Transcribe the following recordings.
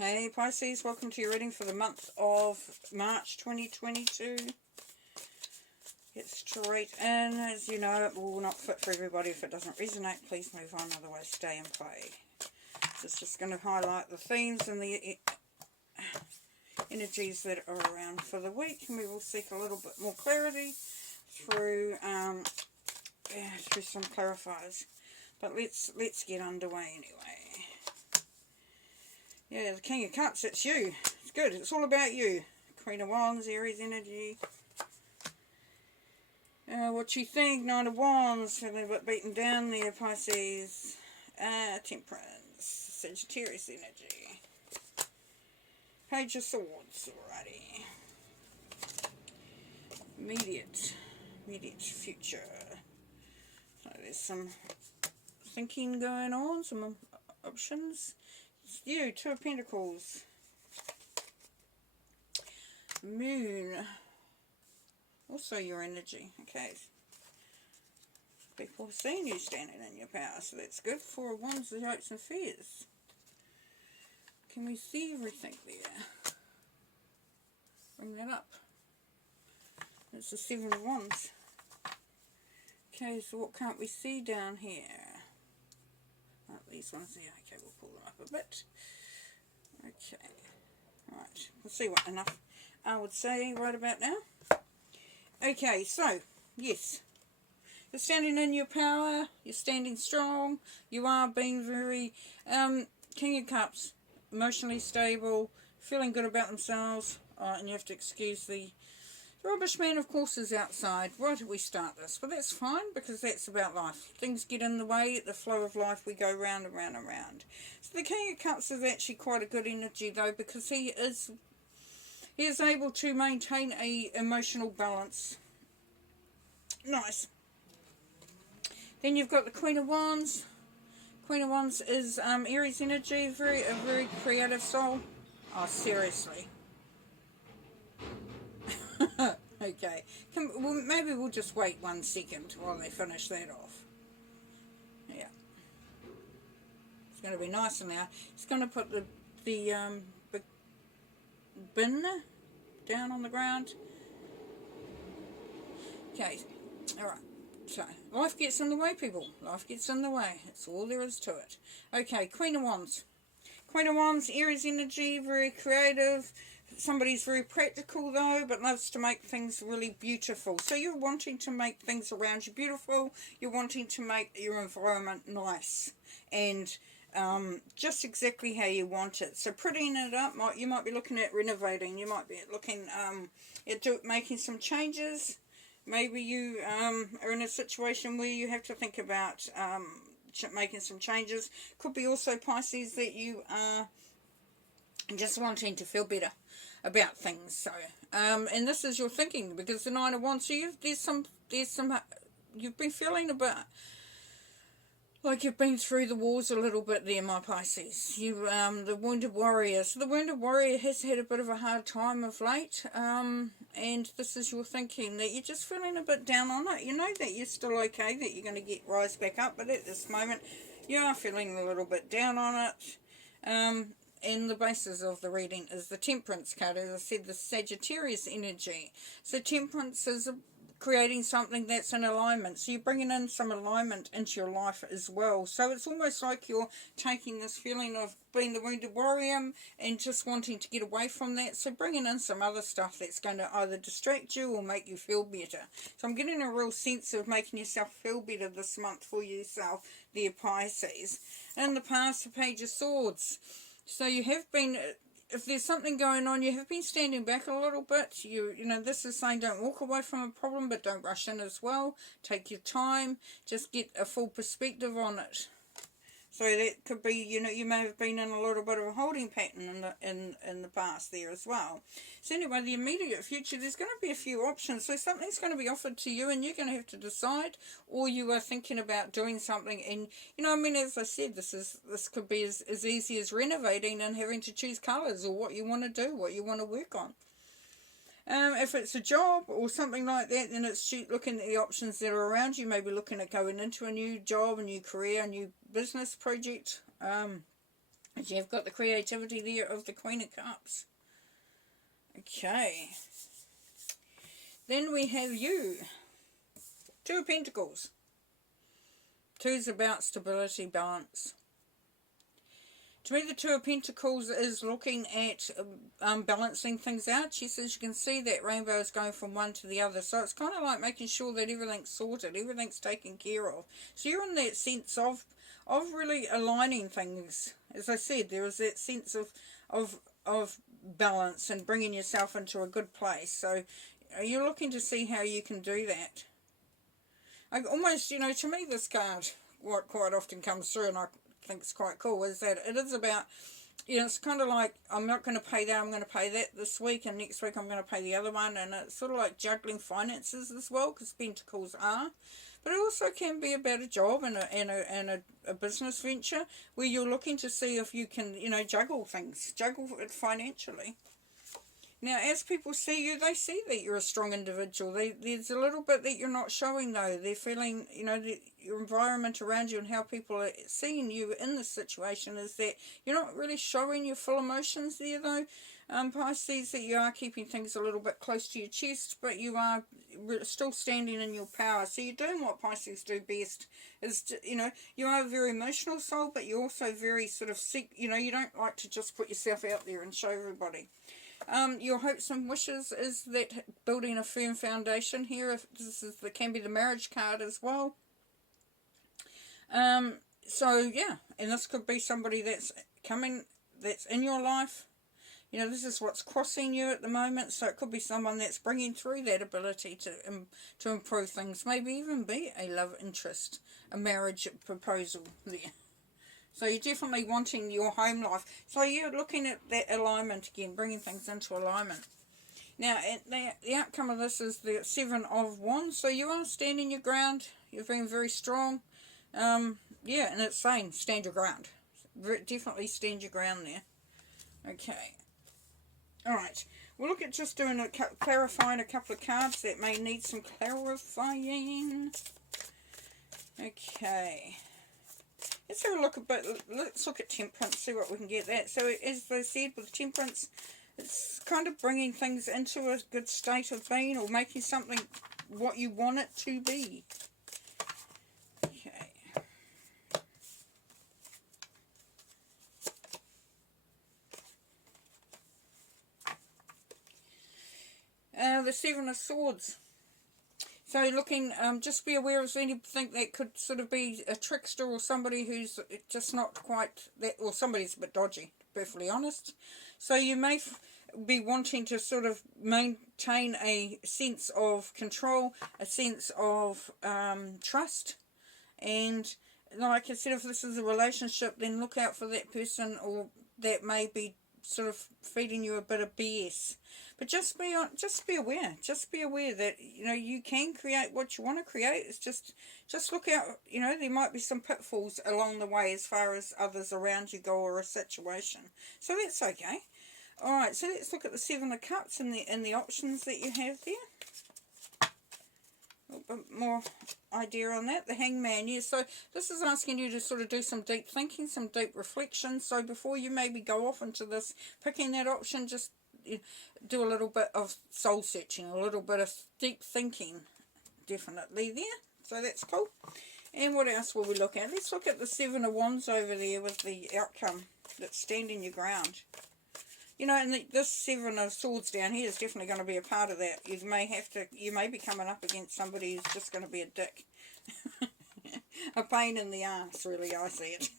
Hey Pisces, welcome to your reading for the month of March 2022. Get straight in. As you know, it will not fit for everybody. If it doesn't resonate, please move on, otherwise stay and play. It's just going to highlight the themes and the energies that are around for the week, and we will seek a little bit more clarity through some clarifiers. But let's get underway anyway. Yeah, the King of Cups, it's you. It's good. It's all about you. Queen of Wands, Aries energy. What you think, Knight of Wands, feeling a bit beaten down there, Pisces. Temperance, Sagittarius energy. Page of Swords, alrighty. Immediate future. So there's some thinking going on, some options. You, Two of Pentacles. Moon. Also your energy. Okay. People have seen you standing in your power, so that's good. Four of Wands, the hopes and fears. Can we see everything there? Bring that up. It's the Seven of Wands. Okay, so what can't we see down here? Oh, these ones there. Okay, we'll pull them up a bit. Okay. Right. We'll see what enough I would say right about now. Okay, so, yes. You're standing in your power. You're standing strong. You are being very, King of Cups, emotionally stable, feeling good about themselves. And you have to excuse the rubbish man, of course, is outside. Why did we start this? But that's fine, because that's about life. Things get in the way, the flow of life, we go round and round and round. So the King of Cups is actually quite a good energy, though, because he is able to maintain a emotional balance. Nice. Then you've got the Queen of Wands. Queen of Wands is Aries energy, a very creative soul. Oh, seriously. Okay, well, maybe we'll just wait 1 second while they finish that off. Yeah. It's going to be nicer now. It's going to put the bin down on the ground. Okay, alright. So, life gets in the way, people. Life gets in the way. That's all there is to it. Okay, Queen of Wands. Queen of Wands, Aries energy, very creative. Somebody's very practical, though, but loves to make things really beautiful. So you're wanting to make things around you beautiful. You're wanting to make your environment nice and just exactly how you want it. So prettying it up, you might be looking at renovating. You might be looking at making some changes. Maybe you are in a situation where you have to think about making some changes. Could be also, Pisces, that you are just wanting to feel better about things. So and this is your thinking, because the Nine of Wands, so you've been feeling a bit like you've been through the wars a little bit there, my Pisces. You the Wounded Warrior. So the Wounded Warrior has had a bit of a hard time of late, and this is your thinking, that you're just feeling a bit down on it. You know that you're still okay, that you're going to rise back up, but at this moment you are feeling a little bit down on it. And the basis of the reading is the Temperance card, as I said, the Sagittarius energy. So Temperance is creating something that's in alignment. So you're bringing in some alignment into your life as well. So it's almost like you're taking this feeling of being the Wounded Warrior and just wanting to get away from that. So bringing in some other stuff that's going to either distract you or make you feel better. So I'm getting a real sense of making yourself feel better this month for yourself, dear Pisces. In the past, the Page of Swords. So you have been, if there's something going on, you have been standing back a little bit. You know, this is saying don't walk away from a problem, but don't rush in as well. Take your time. Just get a full perspective on it. So that could be, you know, you may have been in a little bit of a holding pattern in the past there as well. So anyway, the immediate future, there's going to be a few options. So something's going to be offered to you and you're going to have to decide, or you are thinking about doing something. And, you know, I mean, as I said, this could be as easy as renovating and having to choose colours or what you want to do, what you want to work on. If it's a job or something like that, then it's looking at the options that are around you. Maybe looking at going into a new job, a new career, a new business project. And you've got the creativity there of the Queen of Cups. Okay. Then we have you. Two of Pentacles. Two's about stability, balance. To me, the Two of Pentacles is looking at balancing things out. She says you can see that rainbow is going from one to the other. So it's kind of like making sure that everything's sorted, everything's taken care of. So you're in that sense of really aligning things. As I said, there is that sense of balance and bringing yourself into a good place. So you're looking to see how you can do that. I almost, you know, to me this card, what quite often comes through, and I think it's quite cool, is that it is about, you know, it's kind of like, I'm not going to pay that, I'm going to pay that this week, and next week I'm going to pay the other one, and it's sort of like juggling finances as well, because Pentacles are. But it also can be about a job and a business venture, where you're looking to see if you can, you know, juggle things, juggle it financially. Now, as people see you, they see that you're a strong individual. There's a little bit that you're not showing, though. They're feeling, you know, your environment around you and how people are seeing you in this situation is that you're not really showing your full emotions there, though. Pisces, that you are keeping things a little bit close to your chest, but you are still standing in your power. So you're doing what Pisces do best. Is, you know, you are a very emotional soul, but you're also very sort of, you know, you don't like to just put yourself out there and show everybody. Your hopes and wishes is that building a firm foundation here. If this is can be the marriage card as well. So yeah, and this could be somebody that's coming, that's in your life. You know, this is what's crossing you at the moment. So it could be someone that's bringing through that ability to improve things. Maybe even be a love interest, a marriage proposal there. So you're definitely wanting your home life. So you're looking at that alignment again, bringing things into alignment. Now, the outcome of this is the Seven of Wands. So you are standing your ground. You're being very strong. Yeah, and it's saying stand your ground. Definitely stand your ground there. Okay. Alright. We'll look at just doing clarifying a couple of cards that may need some clarifying. Okay. Let's have a look let's look at Temperance, see what we can get that. So as they said with Temperance, it's kind of bringing things into a good state of being, or making something what you want it to be. Okay. The Seven of Swords. So looking, just be aware of anything that could sort of be a trickster, or somebody who's just not quite that, or somebody's a bit dodgy, to be perfectly honest. So you may be wanting to sort of maintain a sense of control, a sense of trust. And like I said, if this is a relationship, then look out for that person, or that may be sort of feeding you a bit of BS. But just be aware. Just be aware that, you know, you can create what you want to create. It's just look out. You know, there might be some pitfalls along the way as far as others around you go, or a situation. So that's okay. All right. So let's look at the Seven of Cups and the options that you have there. A little bit more idea on that. The Hangman. Yeah. So this is asking you to sort of do some deep thinking, some deep reflection. So before you maybe go off into this, picking that option, just do a little bit of soul searching, a little bit of deep thinking, definitely there. So that's cool. And what else will we look at? Let's look at the Seven of Wands over there with the outcome that's standing your ground. You know, and this Seven of Swords down here is definitely going to be a part of that. You may be coming up against somebody who's just going to be a dick. A pain in the ass, really, I see it.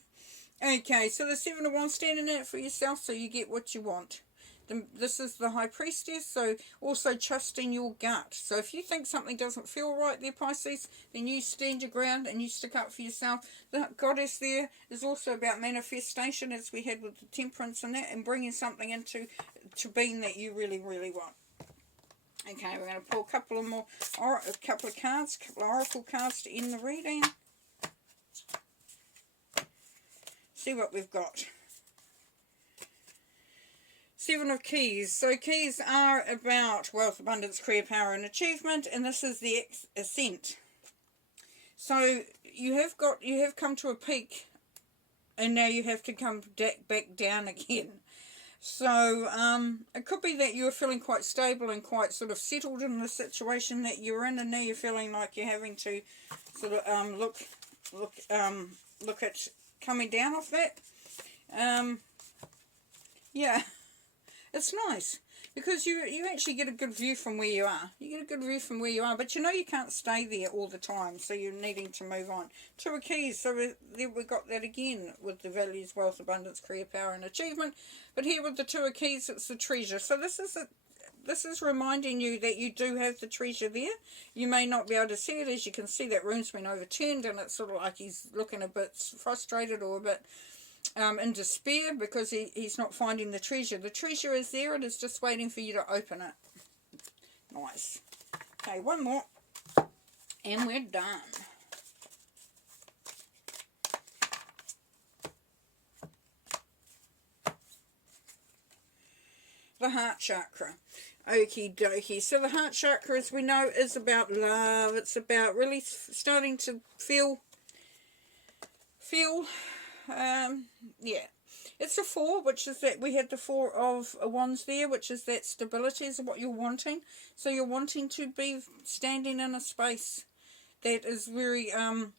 Okay, so the Seven of Wands, standing in it for yourself so you get what you want. This is the High Priestess, so also trusting your gut. So if you think something doesn't feel right there, Pisces, then you stand your ground and you stick up for yourself. The Goddess there is also about manifestation, as we had with the Temperance and that, and bringing something into being that you really, really want. Okay, we're going to pull a couple of cards, a couple of oracle cards to end the reading. See what we've got. Seven of Keys. So keys are about wealth, abundance, career, power and achievement, and this is the ascent. So you have come to a peak and now you have to come back down again. So it could be that you're feeling quite stable and quite sort of settled in the situation that you're in, and now you're feeling like you're having to sort of look at coming down off that. Yeah, it's nice because you actually get a good view from where you are. You get a good view from where you are, but you know you can't stay there all the time, so you're needing to move on. Two of Keys, so we got that again with the values, wealth, abundance, career, power, and achievement. But here with the Two of Keys, it's the treasure. So this is reminding you that you do have the treasure there. You may not be able to see it. As you can see, that room's been overturned, and it's sort of like he's looking a bit frustrated or a bit in despair because he's not finding the treasure. The treasure is there. It is just waiting for you to open it. Nice. Okay, one more, and we're done. The heart chakra. Okie dokie. So the heart chakra, as we know, is about love. It's about really starting to feel, yeah. It's a 4, which is that we had the 4 of Wands there, which is that stability is what you're wanting. So you're wanting to be standing in a space that is very, in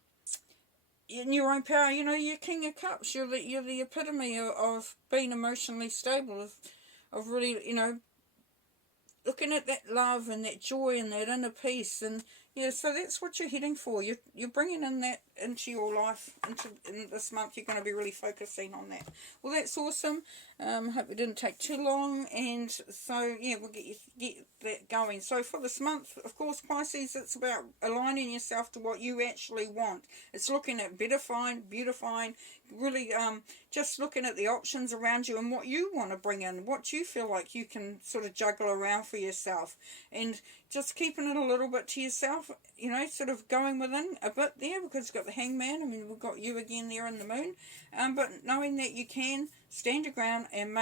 your own power. You know, you're King of Cups. You're the epitome of being emotionally stable, of really, you know, looking at that love and that joy and that inner peace. And yeah, so that's what you're heading for. You're bringing in that into your life. In this month, you're going to be really focusing on that. Well, that's awesome. Hope it didn't take too long. And so, yeah, we'll get that going. So for this month, of course, Pisces, it's about aligning yourself to what you actually want. It's looking at beautifying, really just looking at the options around you and what you want to bring in, what you feel like you can sort of juggle around for yourself, and just keeping it a little bit to yourself, you know, sort of going within a bit there, because it's got the Hangman. I mean, we've got you again there in the moon, but knowing that you can stand your ground and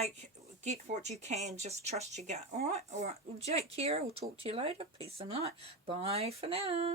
get what you can, just trust your gut. All right. Well, Jake, Kira, we'll talk to you later. Peace and light. Bye for now.